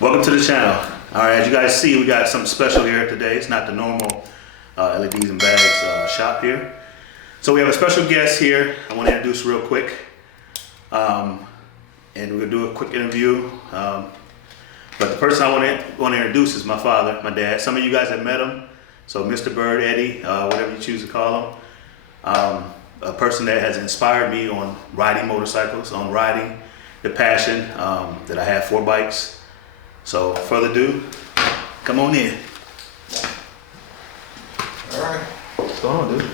Welcome to the channel. All right, as you guys see, we got something special here today. It's not the normal Ledsnbaggs shop here. So we have a special guest here. I want to introduce real quick. And we're gonna do a quick interview. But the person I want to introduce is my father, my dad. Some of you guys have met him. So Mr. Bird, Eddie, whatever you choose to call him. A person that has inspired me on riding motorcycles, on riding, the passion that I have for bikes. So, further ado, come on in. All right. What's going on, dude?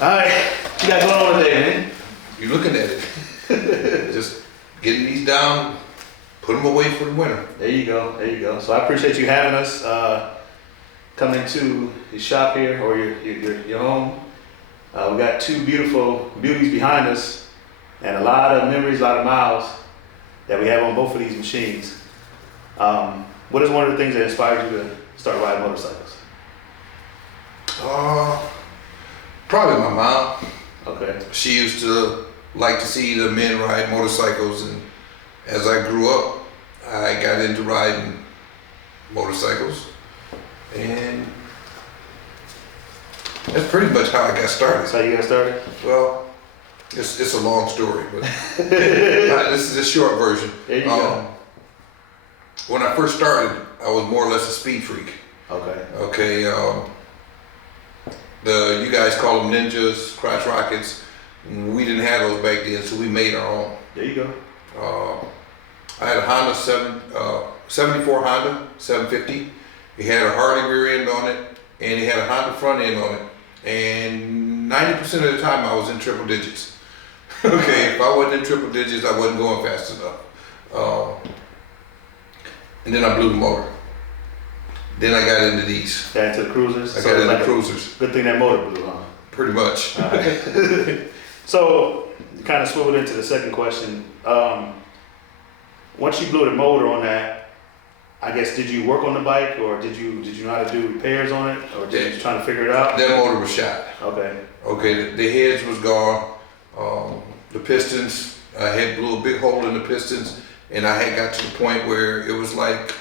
All right, what you got going on today, man? You're looking at it. Just getting these down, put them away for the winter. There you go, there you go. So I appreciate you having us come into your shop here, or your home. We got two beautiful beauties behind us, and a lot of memories, a lot of miles that we have on both of these machines. What is one of the things that inspired you to start riding motorcycles? Probably my mom. Okay. She used to like to see the men ride motorcycles, and as I grew up, I got into riding motorcycles, and that's pretty much how I got started. That's how you got started? Well, it's a long story, but this is a short version. There you go. When I first started, I was more or less a speed freak. Okay. Okay. You guys call them ninjas, crotch rockets. We didn't have those back then, so we made our own. There you go. I had a Honda 74 Honda 750. It had a Harley rear end on it, and it had a Honda front end on it. And 90% of the time, I was in triple digits. Okay, if I wasn't in triple digits, I wasn't going fast enough. And then I blew the motor. Then I got into these. Got into the cruisers? I got into cruisers. Good thing that motor blew, huh? Pretty much. All right. So, you kind of swiveled into the second question. Once you blew the motor on that, I guess, did you work on the bike, or did you know how to do repairs on it, or did you trying to figure it out? That motor was shot. Okay. Okay, the heads was gone. The pistons, I had blew a big hole in the pistons, and I had got to the point where it was like,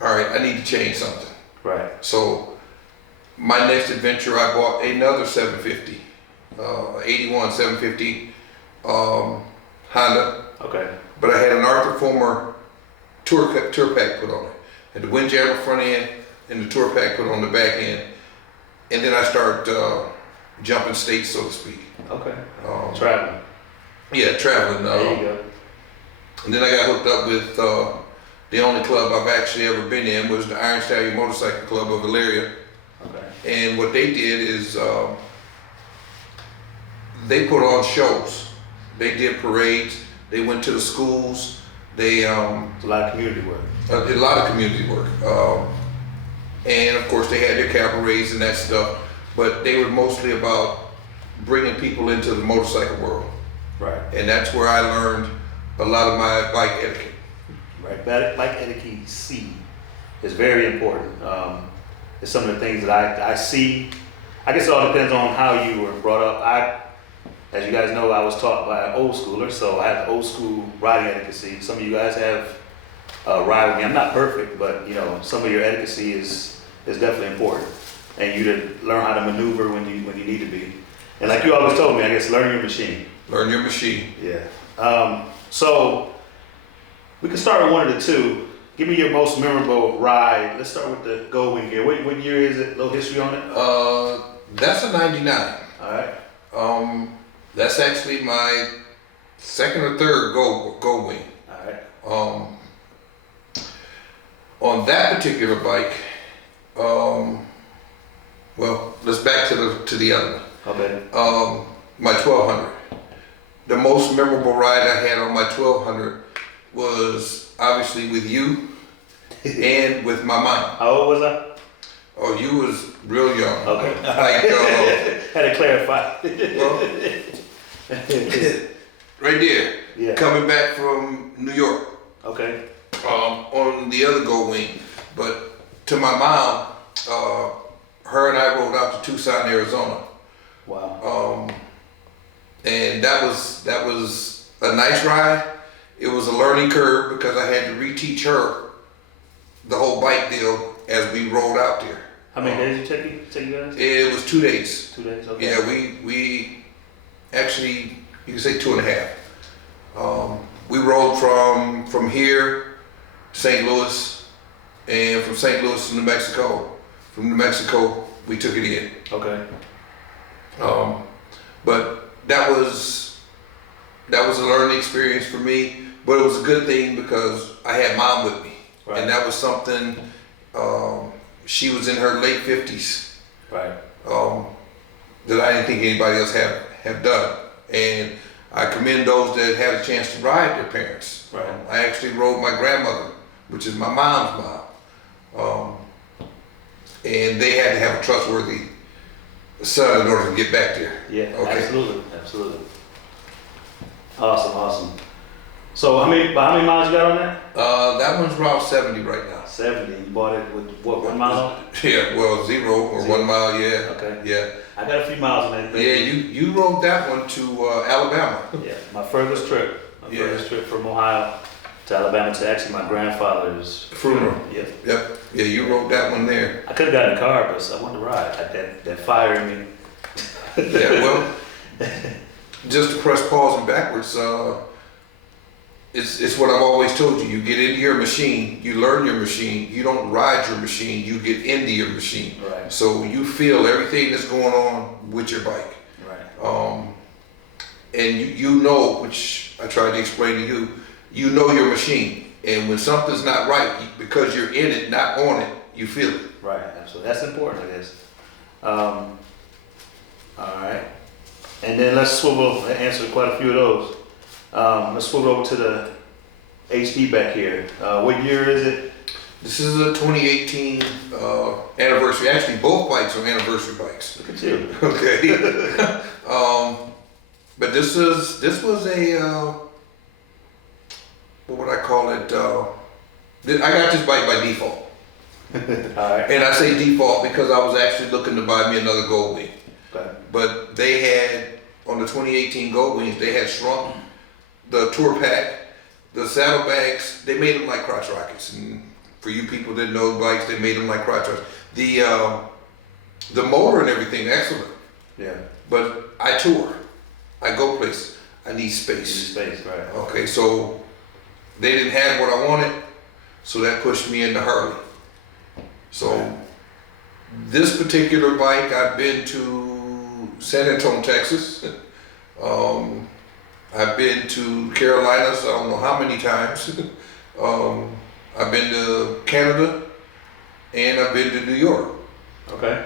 all right, I need to change something. Right. So my next adventure, I bought another 750, 81 750 Honda. Okay. But I had an Arthur Fulmer tour pack put on it. Had the Windjammer front end and the tour pack put on the back end. And then I started jumping states, so to speak. Okay. Traveling. Yeah, traveling. There you go. And then I got hooked up with the only club I've actually ever been in, was the Iron Stallion Motorcycle Club of Elyria. Okay. And what they did is they put on shows. They did parades. They went to the schools. They It's a lot of community work. did a lot of community work. And of course they had their cabarets and that stuff, but they were mostly about bringing people into the motorcycle world. Right. And that's where I learned a lot of my bike etiquette. Right. Bike etiquette is very important. It's some of the things that I see. I guess it all depends on how you were brought up. As you guys know, I was taught by an old schooler, so I have the old school riding etiquette. Some of you guys have ride with me. I'm not perfect, but you know, some of your etiquette is definitely important, and you to learn how to maneuver when you need to be. And like you always told me, I guess learn your machine. Learn your machine. Yeah. So we can start with one of the two. Give me your most memorable ride. Let's start with the Gold Wing here. What year is it? A little history on it? That's a 99. All right. That's actually my second or third Gold Wing. All right. On that particular bike, well, let's back to the other one. Okay. My 1200. The most memorable ride I had on my 1200 was obviously with you and with my mom. How old was I? Oh, you was real young. Okay. Like, had to clarify. well, right there. Yeah. Coming back from New York. Okay. On the other Gold Wing. But to my mom, her and I rode out to Tucson, Arizona. Wow. And that was a nice ride. It was a learning curve because I had to reteach her the whole bike deal as we rolled out there. How many days did it take you guys? It was 2 days. 2 days, okay. Yeah, we actually, you can say 2.5. We rode from here to St. Louis, and from St. Louis to New Mexico. From New Mexico, we took it in. Okay. But that was a learning experience for me. But it was a good thing because I had Mom with me, Right. and that was something. She was in her late 50s. Right. That I didn't think anybody else have done, and I commend those that had a chance to ride their parents. Right. I actually rode my grandmother, which is my mom's mom, and they had to have a trustworthy son in order to get back there. Yeah, Okay. absolutely. Awesome. So how many miles you got on that? That one's around 70 right now. 70. You bought it with what, 1 mile? Yeah, well, 0 or 1 mile, yeah. Okay. Yeah. I got a few miles on that. Yeah, you rode that one to Alabama. Yeah, my furthest trip. Yeah. Furthest trip from Ohio to Alabama to actually my grandfather's Funeral. Yeah. Yep. Yeah, you rode that one there. I could have gotten a car, but I wanted to ride. That fire in me. Yeah, well, just to press pause and backwards, it's what I've always told you. You get into your machine, you learn your machine, you don't ride your machine, you get into your machine. Right. So you feel everything that's going on with your bike. Right. And you know, which I tried to explain to you, you know your machine. And when something's not right, because you're in it, not on it, you feel it. Right, absolutely. That's important, I guess. All right. And then let's swivel, I answered quite a few of those. Let's swivel over to the HD back here. What year is it? This is a 2018 anniversary. Actually, both bikes are anniversary bikes. Look at you. Okay. But this was a what would I call it? I got this bike by default. All right. And I say default because I was actually looking to buy me another Gold Wing. Okay. But they had, on the 2018 Gold Wings, they had shrunk the tour pack, the saddlebags. They made them like crotch rockets. And for you people that know bikes, they made them like crotch rockets. The motor and everything, excellent. Yeah. But I tour. I go places. I need space. Space, right. Okay, so they didn't have what I wanted, so that pushed me into Harley. So this particular bike, I've been to San Antonio, Texas. I've been to Carolinas, I don't know how many times. I've been to Canada, and I've been to New York. Okay.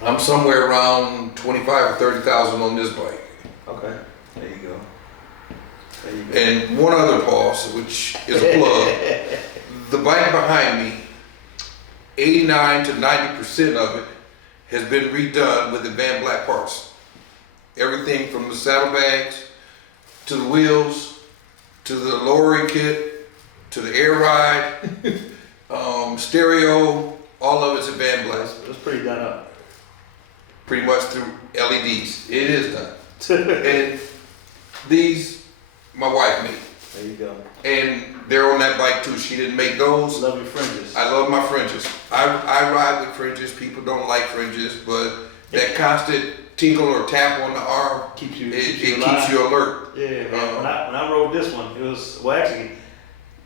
I'm somewhere around 25 or 30,000 on this bike. Okay. There you go. And one other pause, which is a plug. The bike behind me, 89 to 90% of it has been redone with the Van Black parts. Everything from the saddlebags to the wheels to the lowering kit to the air ride, stereo, all of it's in Van Black. It's pretty done up. Pretty much through LEDs. It is done. And these, my wife made. There you go. And they're on that bike too. She didn't make those. Love your fringes. I love my fringes. I ride with fringes. People don't like fringes, but that constant tinkle or tap on the arm keeps you keeps you alert. Yeah, man. When I rode this one, it was, well, actually,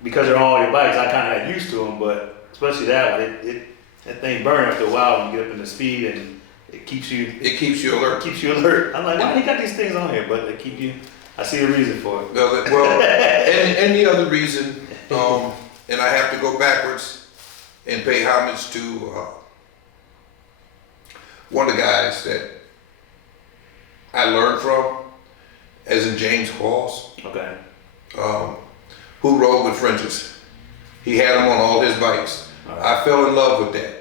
because they're on all your bikes, I kind of got used to them, but especially that one, that thing burns after a while when you get up in the speed, and it keeps you alert. Keeps you alert. I'm like, why they got these things on here? But they keep you. I see a reason for it. Well, and the other reason, and I have to go backwards and pay homage to one of the guys that I learned from, as in James Qualls, Okay. who rode with fringes. He had them on all his bikes. All right. I fell in love with that.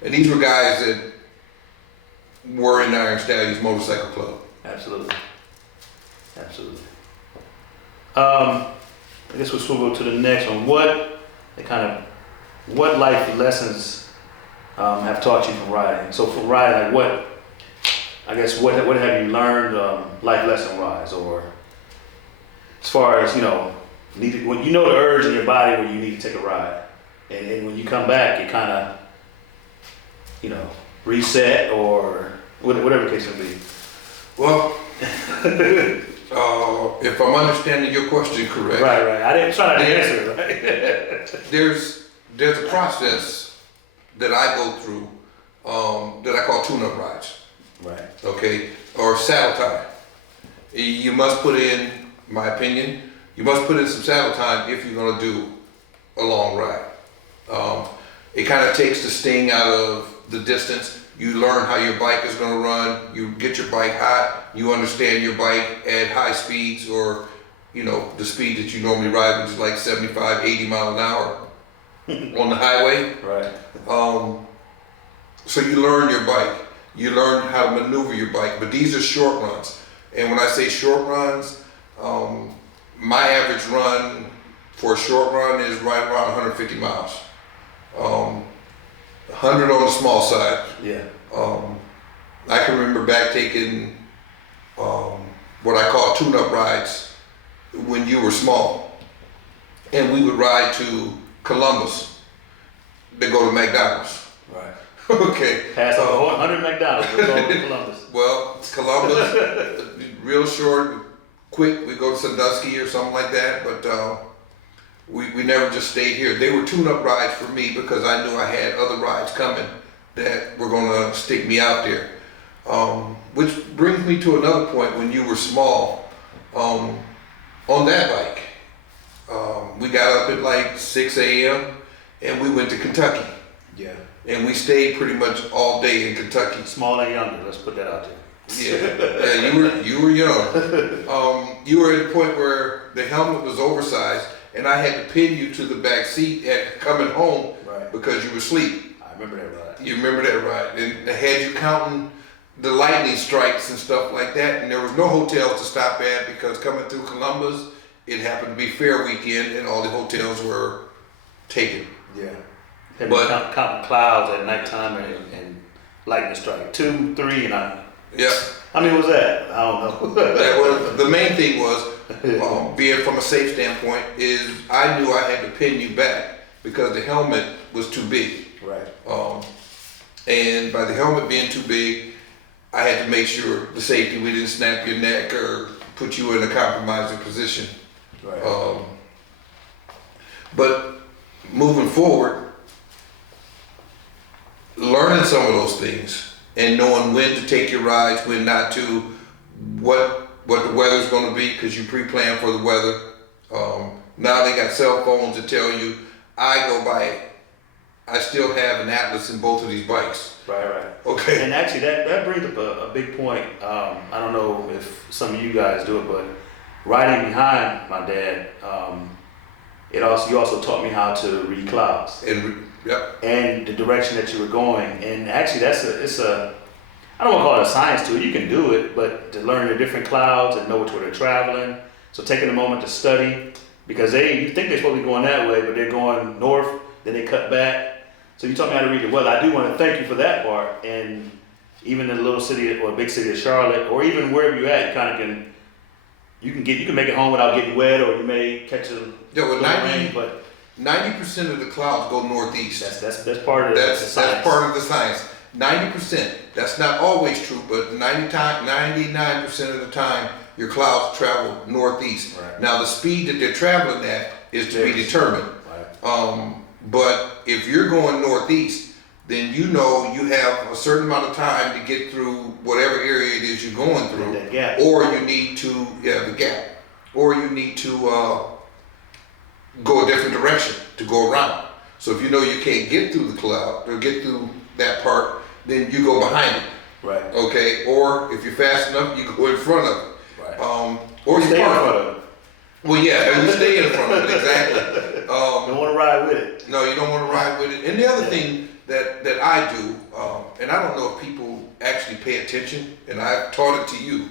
And these were guys that were in the Iron Stallions Motorcycle Club. Absolutely. I guess we'll swivel to the next one. What life lessons have taught you from riding? So from riding, like I guess what have you learned life lesson wise, or as far as when you know the urge in your body where you need to take a ride, and when you come back, it kind of reset or whatever the case may be. Well, if I'm understanding your question correct, Right. I didn't try to answer it. Right? there's a process that I go through that I call tune-up rides. Right. Okay, or saddle time. You must put in, my opinion, you must put in some saddle time if you're gonna do a long ride. It kind of takes the sting out of the distance. You learn how your bike is gonna run. You get your bike hot. You understand your bike at high speeds, or the speed that you normally ride, which is like 75, 80 miles an hour on the highway. Right. So you learn your bike. You learn how to maneuver your bike, but these are short runs. And when I say short runs, my average run for a short run is right around 150 miles. 100 on the small side. Yeah. I can remember back taking what I call tune-up rides when you were small. And we would ride to Columbus to go to McDonald's. Right. Okay. Past 100 McDonald's, we're going to Columbus. Well, it's Columbus, real short, quick. We go to Sandusky or something like that, but we never just stayed here. They were tune-up rides for me because I knew I had other rides coming that were gonna stick me out there. Which brings me to another point. When you were small, on that bike, we got up at like 6 a.m. and we went to Kentucky. Yeah. And we stayed pretty much all day in Kentucky. Small and younger, let's put that out there. Yeah, you were young. You were at a point where the helmet was oversized, and I had to pin you to the back seat at coming home. Right. Because you were asleep. I remember that ride. You remember that ride? And I had you counting the lightning strikes and stuff like that, and there was no hotels to stop at because coming through Columbus, it happened to be fair weekend, and all the hotels were taken. Yeah. But counting clouds at nighttime and lightning strike 2, 3, and Yeah. How many was that? I don't know. The main thing was, being from a safe standpoint, is I knew I had to pin you back because the helmet was too big. Right. And by the helmet being too big, I had to make sure the safety, we didn't snap your neck or put you in a compromising position. Right. But moving forward, learning some of those things and knowing when to take your rides, when not to, what the weather's going to be, because you pre-plan for the weather. Now they got cell phones that tell you. I still have an atlas in both of these bikes. Right. Okay. And actually, that brings up a big point. I don't know if some of you guys do it, but riding behind my dad, you also taught me how to read clouds. Yep. And the direction that you were going. And actually it's I don't want to call it a science to it, you can do it, but to learn the different clouds and know which way they're traveling. So taking a moment to study, because you think they're supposed to be going that way, but they're going north, then they cut back. So you taught me how to read the weather. I do want to thank you for that part. And even in a little city or a big city of Charlotte, or even wherever you're at, you can make it home without getting wet, or you may catch a rain, but 90% of the clouds go northeast. that's part of the science. That's part of the science. 90%. That's not always true, but 99% of the time, your clouds travel northeast. Right. Now the speed that they're traveling at is to be determined. Right. But if you're going northeast, then you have a certain amount of time to get through whatever area it is you're going through. That gap. Or you need to, the gap. Or you need to go a different direction to go around. So if you know you can't get through the cloud or get through that part, then you go behind it. Right. Okay. Or if you're fast enough, you go in front of it. Right. Or you stay in park. front of it. Well, yeah, you stay in front of it, exactly. Don't want to ride with it. No, you don't want to ride with it. And the other thing that I do, and I don't know if people actually pay attention, and I've taught it to you.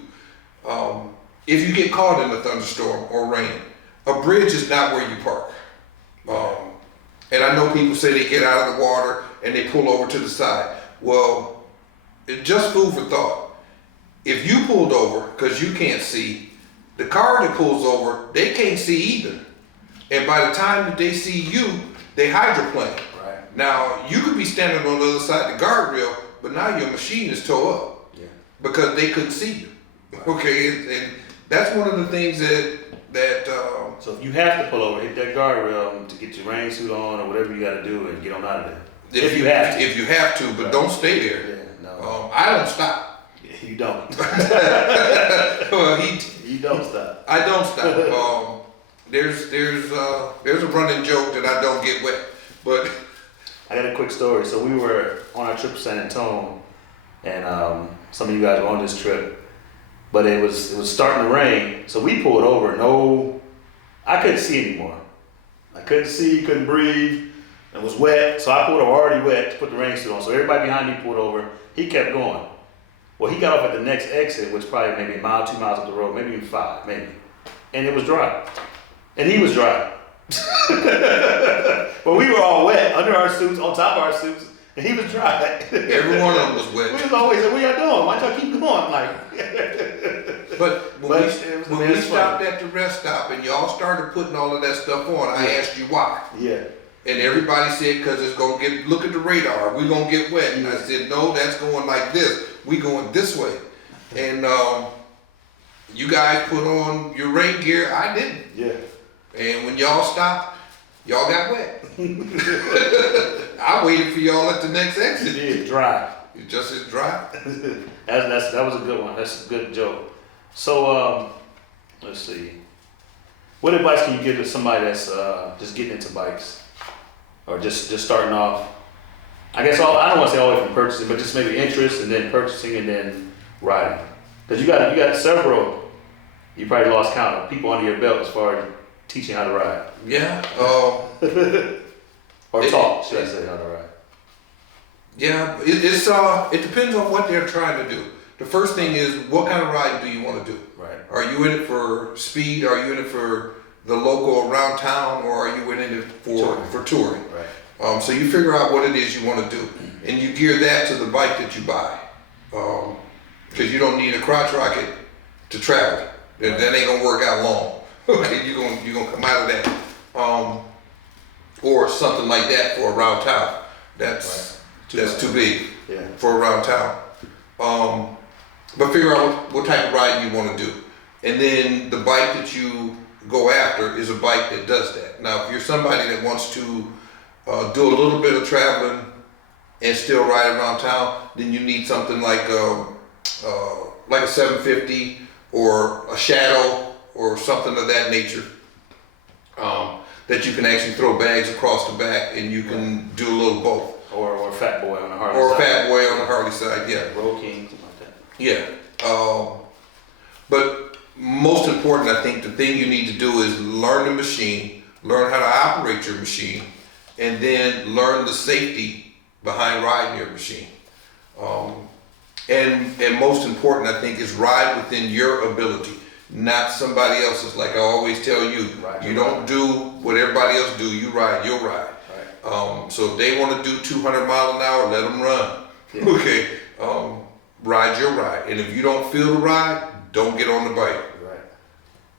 If you get caught in a thunderstorm or rain, a bridge is not where you park. And I know people say they get out of the water and they pull over to the side. Well, just food for thought. if you pulled over, because you can't see, the car that pulls over, they can't see either. And by the time that they see you, they hydroplane. Right. Now, you could be standing on the other side of the guardrail, but now your machine is towed up. Yeah. Because they couldn't see you. Okay, and that's one of the things that So if you have to pull over, hit that guardrail to get your rain suit on or whatever you got to do and get on out of there. If you have to, but don't stay there. Yeah, no. I don't stop. You don't. Well, You don't stop. I don't stop. There's a running joke that I don't get wet, but I got a quick story. So we were on our trip to San Antonio, and some of you guys were on this trip, but it was starting to rain. So we pulled over. I couldn't see anymore. I couldn't see, couldn't breathe. It was wet, so I pulled over already wet to put the rain suit on. So everybody behind me pulled over. He kept going. Well, he got off at the next exit, which probably maybe a mile, 2 miles up the road, maybe even 5, maybe. And it was dry. And he was dry. But we were all wet, under our suits, on top of our suits, and he was dry. every one of them was wet. We was always like, what y'all doing? Why y'all keep going? Like, But when we stopped at the rest stop and y'all started putting all of that stuff on, I asked you why. yeah. And everybody said, because it's going to look at the radar, we're going to get wet. And I said, no, that's going like this. We going this way. And you guys put on your rain gear, I didn't. Yeah. And when y'all stopped, y'all got wet. I waited for y'all at the next exit. It is dry. It just is dry. That was a good one. That's a good joke. So, let's see. What advice can you give to somebody that's just getting into bikes? Or just starting off? I guess I don't want to say always from purchasing, but just maybe interest and then purchasing and then riding. Because you got several, you probably lost count of people under your belt as far as teaching how to ride. Yeah. Or talk, should I say, how to ride. Yeah, it depends on what they're trying to do. The first thing is, what kind of riding do you want to do? Right. Are you in it for speed? Are you in it for the local around town? Or are you in it for touring? Right. So you figure out what it is you want to do. And you gear that to the bike that you buy. Because you don't need a crotch rocket to travel. That ain't going to work out long. Okay, you're gonna come out of that. Or something like that for around town. That's too big for around town. But figure out what type of ride you want to do. And then the bike that you go after is a bike that does that. Now, if you're somebody that wants to do a little bit of traveling and still ride around town, then you need something like a 750 or a Shadow or something of that nature. That you can actually throw bags across the back and you can do a little both. Or Fat Boy on the Harley side. Or Fat Boy on the Harley side, yeah. Road King, something like that. Yeah. But most important, I think the thing you need to do is learn the machine, learn how to operate your machine, and then learn the safety behind riding your machine. And most important, I think, is ride within your ability, not somebody else's. Like I always tell you, you don't do what everybody else do. You ride your ride. Right. So if they want to do 200 miles an hour, let them run. Yeah. Okay. Ride your ride. And if you don't feel the ride, don't get on the bike. Right.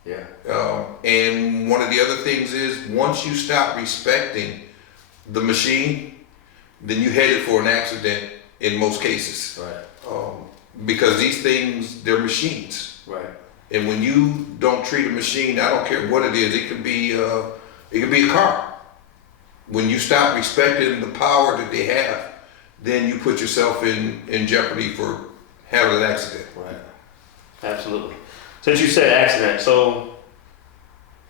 Yeah. And one of the other things is, once you stop respecting the machine, then you headed for an accident in most cases. Right. Because these things, they're machines. Right. And when you don't treat a machine, I don't care what it is, it could be a car. When you stop respecting the power that they have, then you put yourself in jeopardy for having an accident. Right. Absolutely. Since you said accident, so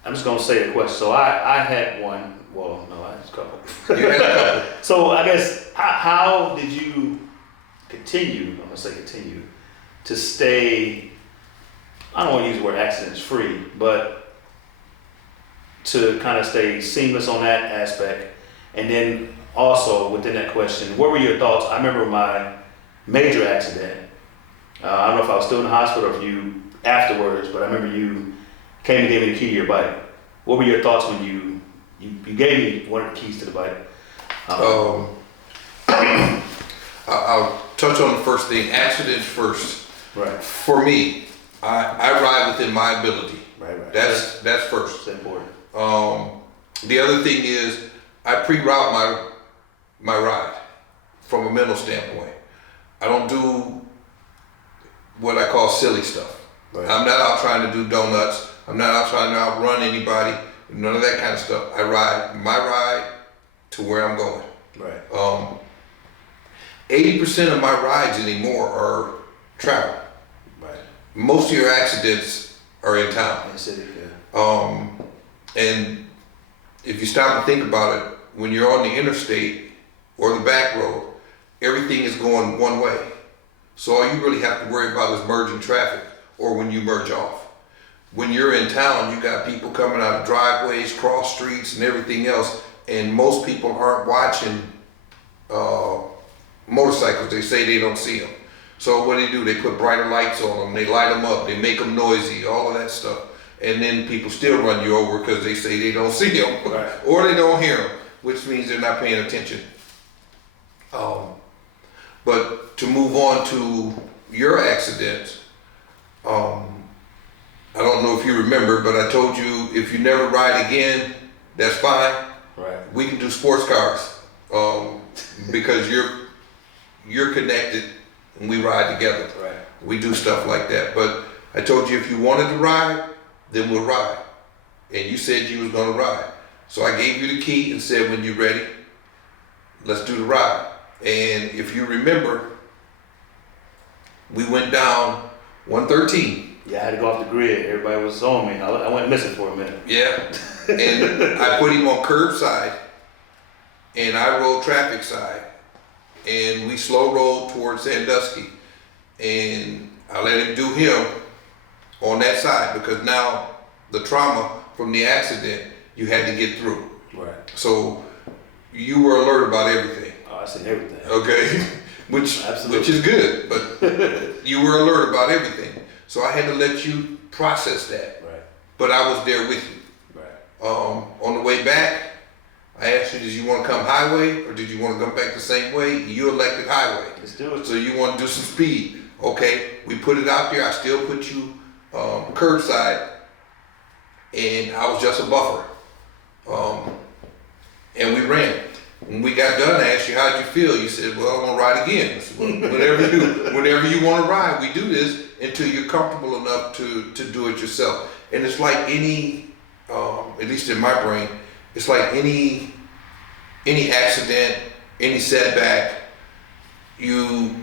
I'm just gonna say the question. So I had one. Well, no, I had a couple. You had a couple. So I guess how did you continue? I'm gonna say continue to stay. I don't want to use the word accidents free, but to kind of stay seamless on that aspect. And then also within that question, what were your thoughts? I remember my major accident. I don't know if I was still in the hospital or if you afterwards, but I remember you came and gave me the key to your bike. What were your thoughts when you gave me one of the keys to the bike? I'll touch on the first thing, accidents first. Right. For me, I ride within my ability. Right. That's first. It's important. The other thing is I pre-route my ride from a mental standpoint. I don't do what I call silly stuff. Right. I'm not out trying to do donuts. I'm not out trying to outrun anybody. None of that kind of stuff. I ride my ride to where I'm going. Right. 80% of my rides anymore are travel. Right. Most of your accidents are in town. In the city, yeah. And if you stop and think about it, when you're on the interstate or the back road, everything is going one way. So all you really have to worry about is merging traffic or when you merge off. When you're in town, you got people coming out of driveways, cross streets, and everything else, and most people aren't watching motorcycles. They say they don't see them. So what do? They put brighter lights on them, they light them up, they make them noisy, all of that stuff. And then people still run you over because they say they don't see them, Right. or they don't hear them, which means they're not paying attention. But to move on to your accident, I don't know if you remember, but I told you if you never ride again, that's fine. Right. We can do sports cars because you're connected and we ride together. Right. We do stuff like that. But I told you if you wanted to ride, then we'll ride. And you said you was gonna ride. So I gave you the key and said when you're ready, let's do the ride. And if you remember, we went down 113. Yeah, I had to go off the grid. Everybody was on me. I went missing for a minute. Yeah. And I put him on curbside and I rode traffic side. And we slow rolled towards Sandusky. And I let him do him on that side because now the trauma from the accident you had to get through. Right. So you were alert about everything. Oh, I seen everything. Okay. which Absolutely. is good, but you were alert about everything. So I had to let you process that. Right. But I was there with you. Right. On the way back, I asked you, did you want to come highway or did you want to come back the same way? You elected highway. Let's do it. So you want to do some speed. Okay, we put it out there. I still put you curbside and I was just a buffer. And we ran. When we got done, I asked you, how'd you feel? You said, well, I'm gonna ride again. I said, well, whenever you want to ride, we do this until you're comfortable enough to do it yourself. And it's like any, at least in my brain, it's like any accident, any setback, you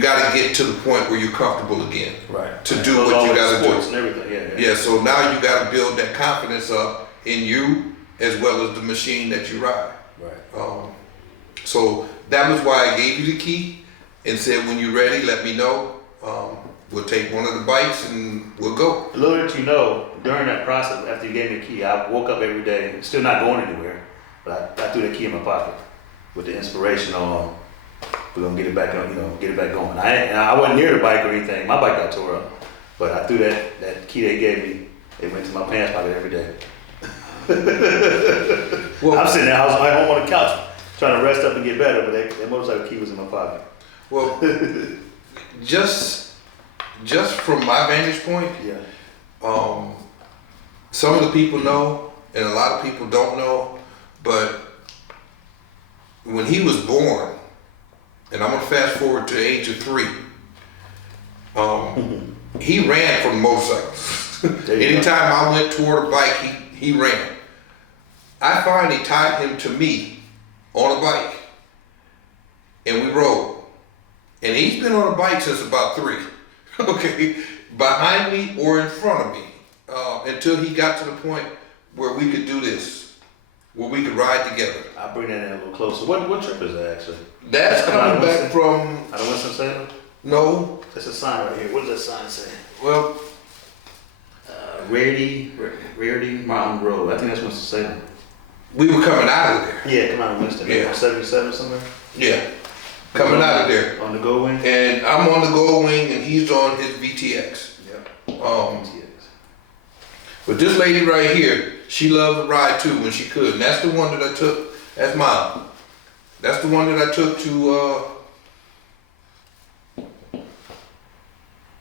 got to get to the point where you're comfortable again. Right. To do what you got to sports do. And everything. Yeah. Yeah. So now you got to build that confidence up in you as well as the machine that you ride. Right. So that was why I gave you the key and said, when you're ready, let me know. We'll take one of the bikes and we'll go. Little did you know, during that process, after you gave me the key, I woke up every day, still not going anywhere, but I threw the key in my pocket with the inspiration on, we're gonna get it back on, get it back going. I wasn't near the bike or anything. My bike got tore up, but I threw that key they gave me. It went to my pants pocket every day. Well, I'm sitting there, I was at home on the couch trying to rest up and get better, but that motorcycle key was in my pocket. well, just from my vantage point, Yeah. some of the people know and a lot of people don't know, but when he was born, and I'm gonna fast forward to the age of 3, he ran from motorcycles. Anytime I went toward a bike, he ran. I finally tied him to me on a bike, and we rode. And he's been on a bike since about 3, okay, behind me or in front of me, until he got to the point where we could do this, where we could ride together. I'll bring that in a little closer. What trip is that actually? That's coming back from, Out of Winston-Salem? no, That's a sign right here. What does that sign say? well, Rarity Mountain Road. I think that's Winston-Salem. we were coming out of there. Yeah, come out of Winston. Yeah. 77 somewhere? Yeah, coming out of there. On the Go Wing? And I'm on the Gold Wing and he's on his VTX. Yeah. But this lady right here, she loved to ride too when she could. And that's the one that I took, that's mine. That's the one that I took to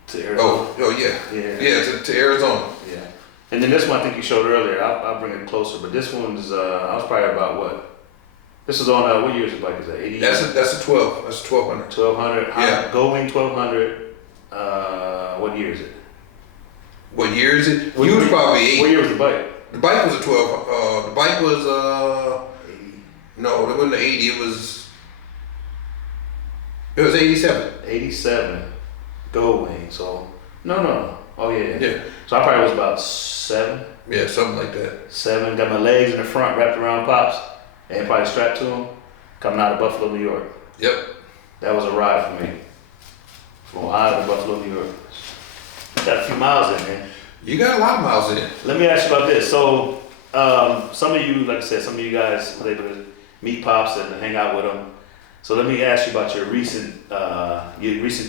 to Arizona. Oh yeah. Yeah. Yeah, to Arizona. Yeah. And then this one I think you showed earlier. I'll bring it closer, but this one's I was probably about what? This is on what year's the bike is that? 80. That's a 12. That's a 1200. 1200. Yeah. Going 1200. What year is it? What year is it? You was probably 8. What year was the bike? The bike was a 12. The bike was 80. no, it wasn't 80. It was 87. 87. Going. So no. Oh yeah. Yeah. So I probably was about 7. Yeah, something like that. 7. Got my legs in the front wrapped around Pops, and probably strapped to him. Coming out of Buffalo, New York. Yep. That was a ride for me. From Ohio to Buffalo, New York. Got a few miles in, man. You got a lot of miles in it. Let me ask you about this. So, some of you, like I said, some of you guys were able to meet Pops and hang out with him. So let me ask you about your recent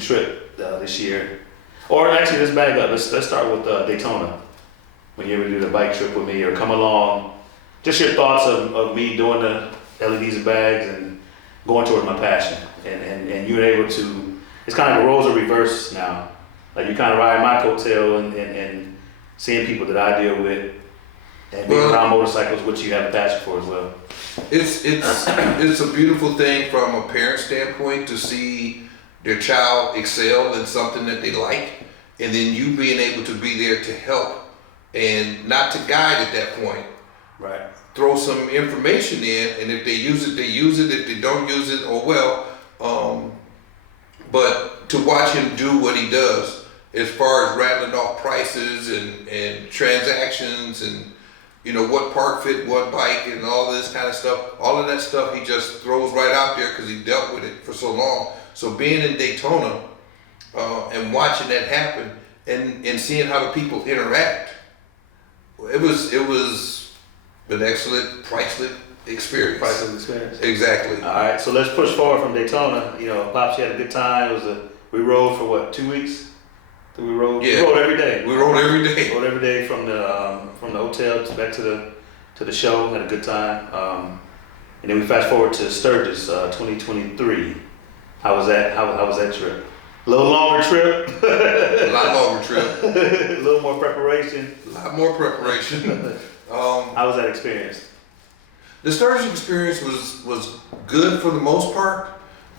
trip this year. Or actually, let's back up. Let's start with Daytona. When you ever do the bike trip with me or come along, just your thoughts of me doing the Ledsnbaggs and going towards my passion. And you were able to, it's kind of like roles are reversed now. Like you kind of ride my coattail and seeing people that I deal with and being around motorcycles, which you have a passion for as well. It's a beautiful thing from a parent standpoint to see their child excel in something that they like, and then you being able to be there to help and not to guide at that point. Right. Throw some information in, and if they use it, they use it. If they don't use it, oh well. But to watch him do what he does, as far as rattling off prices and transactions and what part fit what bike and all this kind of stuff, all of that stuff he just throws right out there because he dealt with it for so long. So being in Daytona and watching that happen and seeing how the people interact, it was an excellent, priceless experience. Priceless experience. Exactly. All right, so let's push forward from Daytona. Pops, you had a good time. We rode for what, 2 weeks? We rode. Yeah. We rode every day. We rode every day. Rode every day from the hotel back to the show. Had a good time. And then we fast forward to Sturgis, 2023. How was that? How was that trip? A little longer trip. A lot longer trip. A little more preparation. A lot more preparation. How was that experience? The Sturgis experience was good for the most part.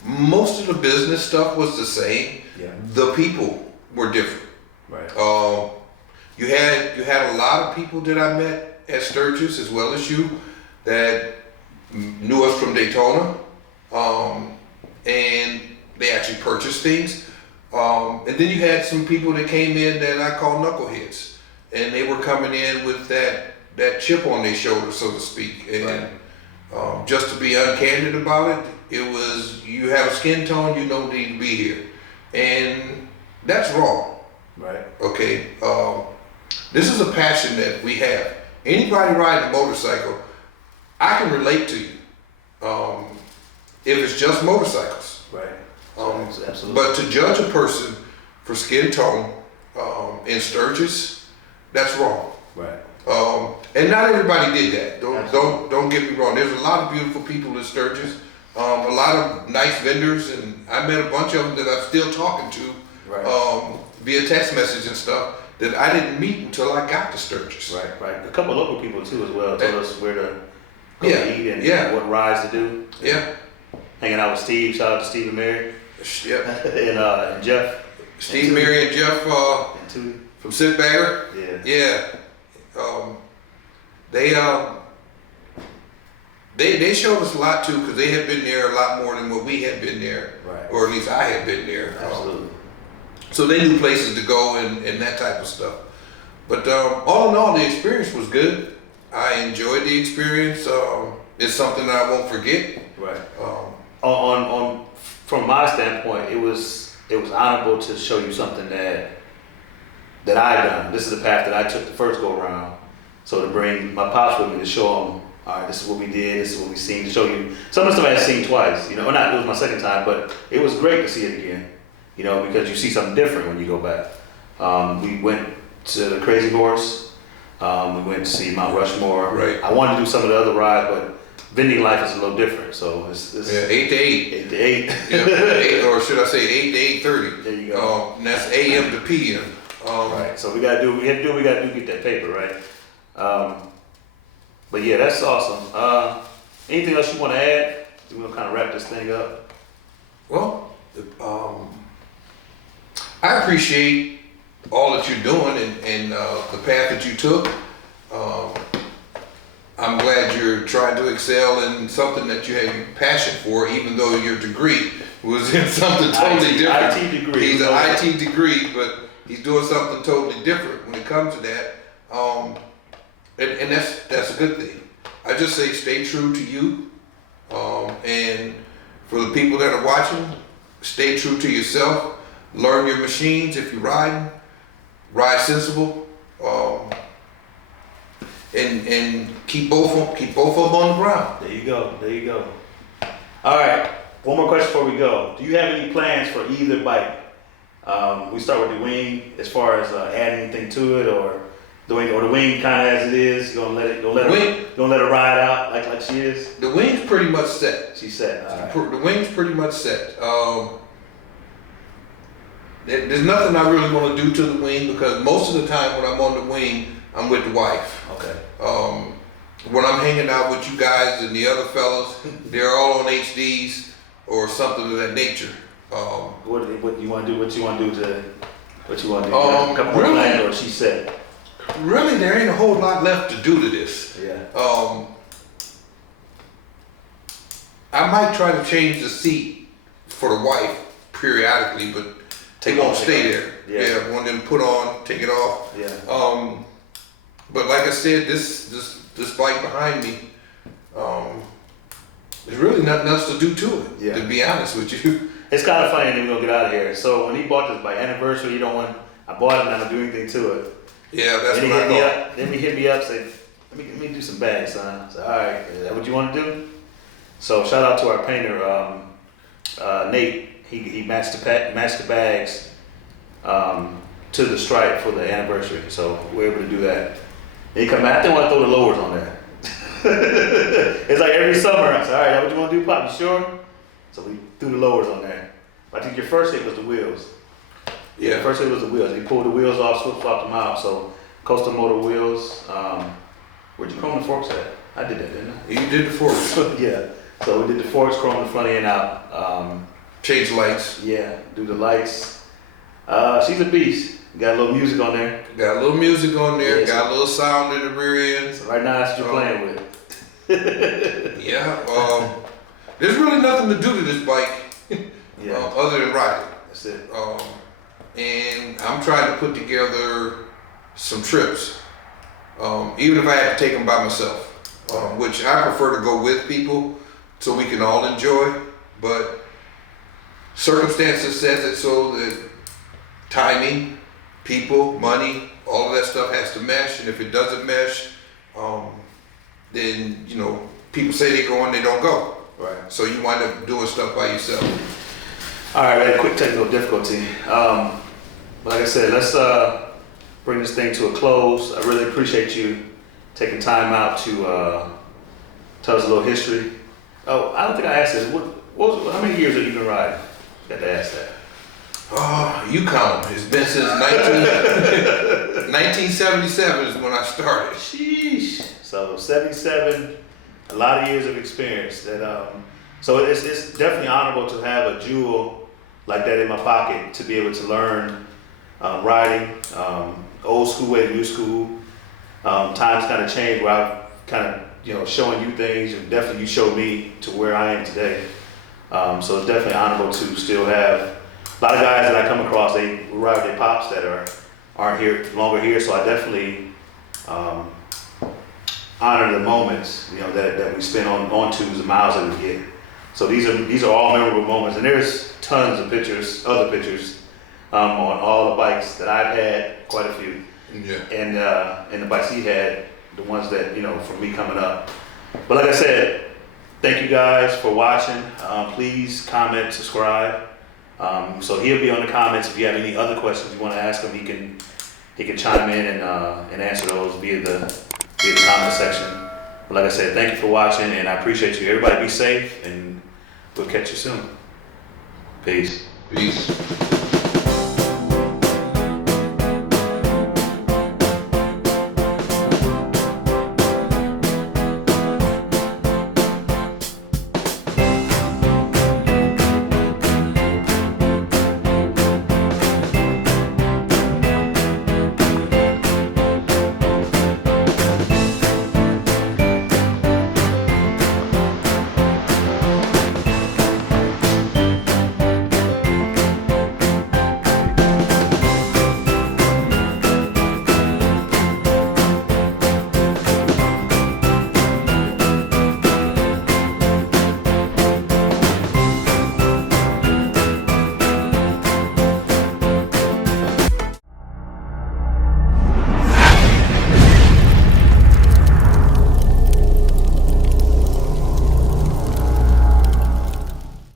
Most of the business stuff was the same. Yeah. The people were different. Right. You had a lot of people that I met at Sturgis as well as you that knew us from Daytona, and they actually purchased things. And then you had some people that came in that I call knuckleheads, and they were coming in with that chip on their shoulder, so to speak. And just to be uncandid about it, it was, you have a skin tone, you don't need to be here. And that's wrong. Right. Okay. This is a passion that we have. Anybody riding a motorcycle, I can relate to you. If it's just motorcycles. Right. Absolutely. But to judge a person for skin tone in Sturgis, that's wrong. Right. And not everybody did that. Don't get me wrong. There's a lot of beautiful people in Sturgis. A lot of nice vendors, and I met a bunch of them that I'm still talking to via text message and stuff that I didn't meet until I got to Sturgis. Right. A couple of local people too as well told us where to go eat and what rides to do. Yeah. Hanging out with Steve. Shout out to Steve and Mary. Yeah. and Jeff. Steve, Mary, and Jeff from Sitbagger. Yeah. They showed us a lot too, because they had been there a lot more than what we had been there, or at least I had been there. Absolutely. So they knew places to go and that type of stuff. But all in all, the experience was good. I enjoyed the experience. It's something that I won't forget. Right. From my standpoint, it was honorable to show you something that I done. This is the path that I took the first go around. So to bring my pops with me to show them, all right, this is what we did, this is what we seen, to show you some of the stuff I had seen twice. It was my second time, but it was great to see it again. Because you see something different when you go back. We went to the Crazy Horse. We went to see Mount Rushmore. Right. I wanted to do some of the other rides, but vending life is a little different. So it's Yeah, 8 to 8. 8 to 8. Yeah, or should I say 8 to 8:30? There you go. And that's AM to PM. Right. So we gotta do to get that paper, right? But yeah, that's awesome. Anything else you want to add? We're gonna kind of wrap this thing up. Well, I appreciate all that you're doing and the path that you took. I'm glad you're trying to excel in something that you have passion for, even though your degree was in something totally different. IT degree. He's an IT degree, but he's doing something totally different when it comes to that. And that's a good thing. I just say stay true to you. And for the people that are watching, stay true to yourself. Learn your machines if you're riding. Ride sensible. And keep both of them on the ground. There you go. All right, one more question before we go. Do you have any plans for either bike? We start with the Wing, as far as adding anything to it, or the Wing kind of as it is. You gonna let her ride out like she is. The Wing's pretty much set. She's set. All right. The Wing's pretty much set. There's nothing I really want to do to the Wing because most of the time when I'm on the Wing, I'm with the wife. Okay. When I'm hanging out with you guys and the other fellas, they're all on HDs or something of that nature. What you want to do? What you want to do? Really? Or she said. Really, there ain't a whole lot left to do to this. Yeah. I might try to change the seat for the wife periodically, but they won't stay there. Yeah. Want them put on, take it off. Yeah. But like I said, this bike behind me, there's really nothing else to do to it. Yeah. To be honest with you. It's kind of funny, and then we're gonna get out of here. So when he bought this bike anniversary, I bought it and I don't do anything to it. Yeah, that's Then what I thought. Then he hit me up, said, let me do some bags, son. I said, all right, is that what you want to do? So shout out to our painter, Nate. He matched the bags to the stripe for the anniversary. So we're able to do that. And he come back, I didn't want to throw the lowers on there. It's like every summer, I said, all right, that what you want to do, Pop? You sure? So we threw the lowers on there. I think your first hit was the wheels. Yeah. First hit was the wheels. He pulled the wheels off, swapped them out. So Coastal Motor wheels. Where'd you chrome the forks at? I did that, didn't I? You did the forks. Yeah. So we did the forks, chrome the front end out. Change lights. Yeah, do the lights. She's a beast. Got a little music on there. Got a little music on there. Yeah, got a little sound in the rear end. So right now that's what you're playing with. Yeah. There's really nothing to do to this bike other than ride it. That's it. And I'm trying to put together some trips, even if I have to take them by myself, which I prefer to go with people so we can all enjoy. But circumstances says it so that timing, people, money, all of that stuff has to mesh. And if it doesn't mesh, then people say they go and they don't go. Right. So you wind up doing stuff by yourself. All right, we had a quick technical difficulty. But like I said, let's bring this thing to a close. I really appreciate you taking time out to tell us a little history. Oh, I don't think I asked this. How many years have you been riding? Got to ask that. Oh, you count them. It's been since 1977 is when I started. Sheesh. So 77, a lot of years of experience. So it's definitely honorable to have a jewel like that in my pocket to be able to learn riding, old school way, new school. Times kind of changed where I've kind of showing you things, and definitely you showed me to where I am today. So it's definitely honorable to still have a lot of guys that I come across. They ride with their pops that aren't here longer here. So I definitely honor the moments that we spend on twos, the miles that we get. So these are all memorable moments, and there's tons of pictures, other pictures, on all the bikes that I've had, quite a few. Yeah. And the bikes he had, the ones that for me coming up. But like I said, thank you guys for watching. Please comment, subscribe. So he'll be on the comments. If you have any other questions you want to ask him, he can chime in and answer those via the comment section. But like I said, thank you for watching, and I appreciate you. Everybody be safe, and we'll catch you soon. Peace. Peace.